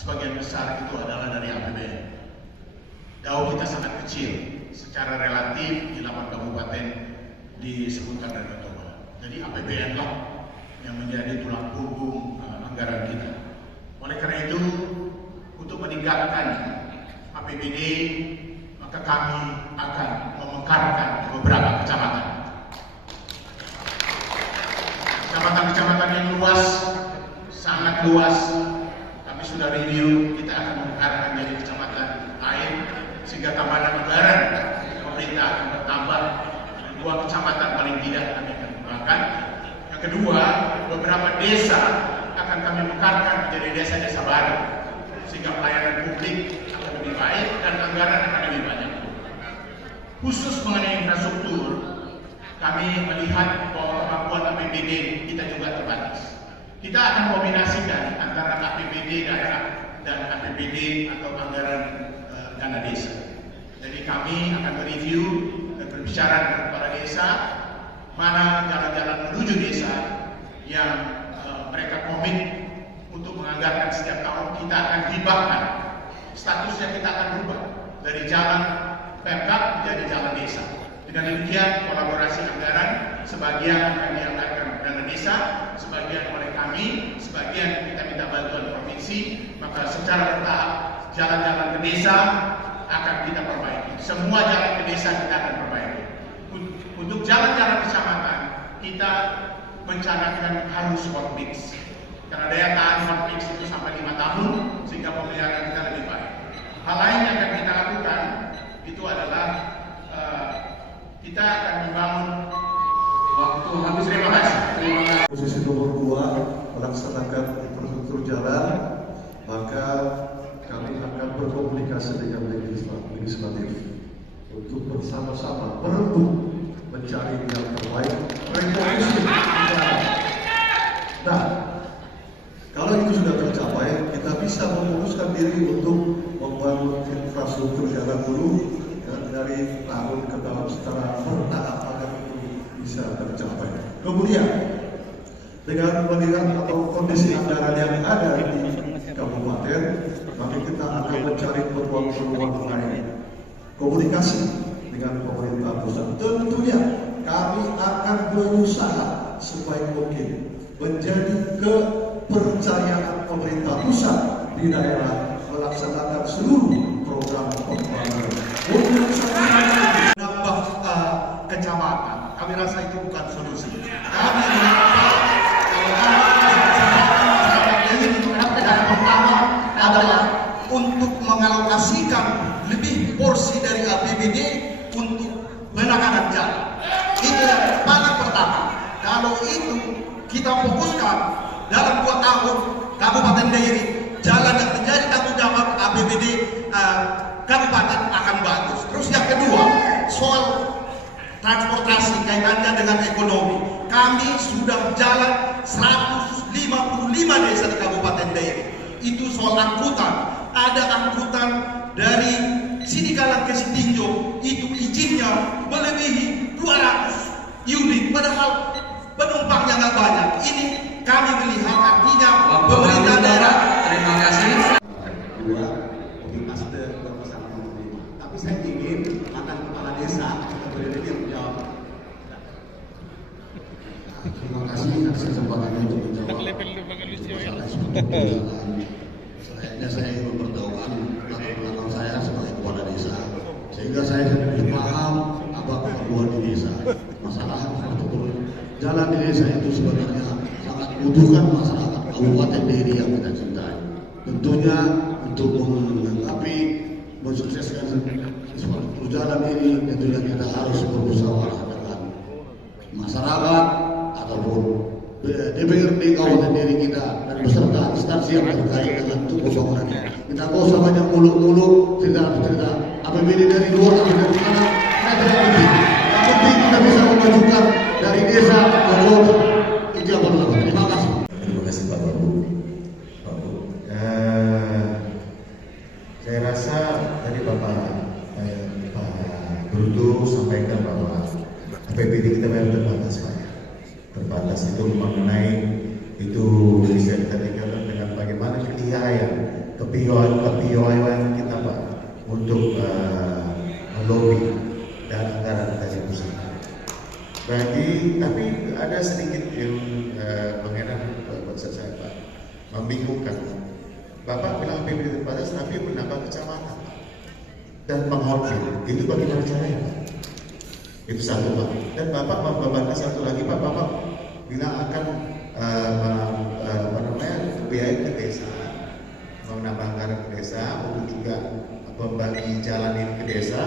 sebagian besar itu adalah dari APBN. DAU kita sangat kecil, secara relatif di 8 kabupaten disebutkan dari Toba. Jadi APBN lah yang menjadi tulang punggung anggaran kita. Oleh karena itu, untuk meningkatkan APBD, maka kami akan memekarkan beberapa kecamatan. Kecamatan-kecamatan yang luas, sangat luas. Kami sudah review, kita akan memekarkan jadi kecamatan lain, sehingga tambahan anggaran pemerintah akan bertambah. 2 kecamatan paling tidak kami akan kembangkan. Yang kedua, beberapa desa akan kami mekarkan menjadi desa-desa baru, sehingga pelayanan publik akan lebih baik dan anggaran akan lebih banyak. Khusus mengenai infrastruktur, kami melihat bahwa kemampuan APBD kita juga terbatas. Kita akan kombinasikan antara APBD daerah dan APBD atau anggaran dana desa. Jadi kami akan mereview dan berbicara dengan kepala desa mana jalan-jalan menuju desa yang mereka komit untuk menganggarkan setiap tahun. Kita akan hibahkan, statusnya kita akan rubah dari jalan Pemkab menjadi jalan desa. Dengan demikian kolaborasi anggaran sebagian akan dianggarkan dana desa, sebagian oleh kami, sebagian kita minta bantuan provinsi. Maka secara bertahap jalan-jalan ke desa akan kita perbaiki. Semua jalan ke desa kita akan perbaiki. Untuk jalan-jalan kecamatan kita mencanakan harus one fix. Karena daya tahan one fix itu sampai 5 tahun, sehingga pemeliharaan kita lebih baik. Hal lain yang akan kita lakukan itu adalah kita akan membangun waktu habis. Terima kasih. Posisi nomor 2 melaksanakan infrastruktur jalan, maka kami akan berkomunikasi dengan legislatif untuk bersama-sama berebut mencari yang terbaik revolusi jalan. Nah, kalau itu sudah tercapai, kita bisa memuluskan diri untuk membangun infrastruktur jalan dulu dari tahun ke tahun secara bertahap agar itu bisa tercapai. Kemudian dengan melihat atau kondisi anggaran yang ada di kabupaten, maka kita akan mencari peluang-peluang lain. Komunikasi dengan pemerintah pusat. Tentunya kami akan berusaha sebaik mungkin menjadi kepercayaan pemerintah pusat di daerah melaksanakan seluruh program pembangunan. Untuk menambah kecamatan, kami rasa itu bukan solusi. Kami pertama adalah untuk mengalokasikan lebih porsi dari APBD untuk penanganan jalan. Itu yang paling pertama. Kalau itu kita fokuskan dalam 2 tahun Kabupaten Dairi, jalan yang menjadi tanggung jawab APBD kabupaten akan bagus. Terus yang kedua, soal transportasi kaitannya dengan ekonomi. Kami sudah jalan 155 desa di Kabupaten Dairi. Itu soal angkutan. Ada angkutan dari Sidikalang ke Sitinjo, itu izinnya melebihi 200 unit, padahal penumpangnya nggak banyak. Ini kami melihat artinya pemerintah daerah. Terima kasih. Kedua, komunitas bersama menerima. Tapi saya ingin mantan kepala desa berdiri yang menjawab. Terima kasih atas kesempatan untuk menjawab masalah struktur. Selayaknya saya ingin memberitahukan latar belakang saya sebagai kepala desa, sehingga saya lebih paham apa keperluan di desa. Masalah infrastruktur jalan di desa itu sebenarnya sangat membutuhkan masyarakat Kabupaten Dairi yang kita cintai. Tentunya untuk menanggapi mensukseskan infrastruktur jalan ini, tentunya kita harus bermusyawarah dengan masyarakat ataupun DPRD Kabupaten Dairi kita dan beserta instansi yang terkait dengan pembangunan ini. Kita nggak usah banyak muluk-muluk cerita APBD dari luar atau dari mana, saya tidak penting. Yang penting kita bisa memajukan dari desa ke kota. Itu yang pertama. Terima kasih. Terima kasih Pak Babu. Saya rasa tadi Bapak Bruto sampaikan bahwa APBD kita memang terbatas Pak. Terbatas itu mengenai itu bisa kita tinggalkan dengan bagaimana kelihatan kepiawaian kita Pak untuk melobi dan anggaran dari pusat. Tapi ada sedikit yang mengenai buat saya Pak, membingungkan. Bapak bilang APBD terbatas tapi menambah kecamatan dan menghormati. Itu bagaimana caranya Pak? Itu satu Pak. Dan Bapak membebankan satu lagi Pak, Bapak bilang akan biaya ke desa, menambah anggaran ke desa untuk juga membagi jalan ini ke desa.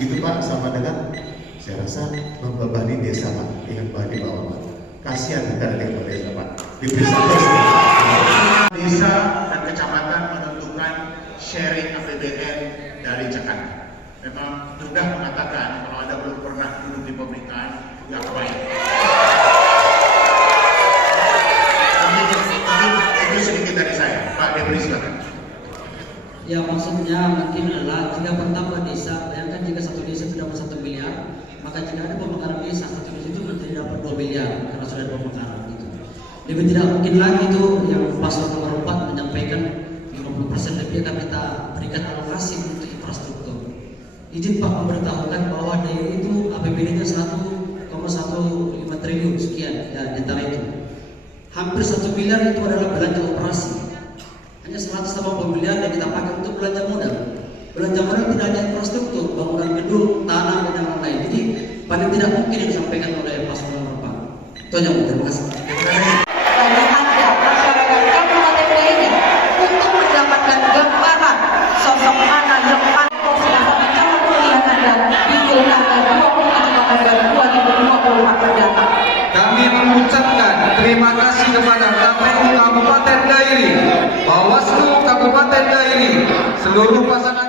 Itu Pak sama dengan saya rasa membebani desa Pak dengan bahan di bawah Pak. Kasihan kita dari desa Pak. Desa dan kecamatan menentukan sharing APBN dari Jakarta. Memang sudah mengatakan kalau Anda belum pernah duduk di pemerintahan, nggak baik. Itu sedikit dari saya, Pak Depri silakan. Ya maksudnya mungkin adalah jika bertambah desa, bayangkan jika satu desa sudah dapat 1 miliar, maka jika ada pemekaran desa, satu desa itu menjadi dapat 2 miliar karena sudah ada pemekaran gitu. Lebih tidak mungkin lagi itu yang paslon nomor 4 menyampaikan 50% lebih akan kita berikan alokasi untuk infrastruktur. Izin Pak memberitahukan bahwa DIY itu APBD-nya 1,15 triliun sekian ya di antara itu. Hampir 1 miliar itu adalah belanja operasi. Hanya 180 miliar yang kita pakai untuk belanja modal. Belanja modal tidak ada infrastruktur, bangunan gedung, tanah dan yang lain. Jadi paling tidak mungkin yang disampaikan oleh paslon nomor 4. Itu aja, terima kasih. Bagi Anda masyarakat Kabupaten Dairi untuk mendapatkan gambaran sosok anak yang pantas sebagai calon pilihan Anda di Pilkada 27 November 2024 mendatang. Kami mengucapkan terima kasih kepada KPU Kabupaten Dairi, Bawaslu Kabupaten Dairi, seluruh pasangan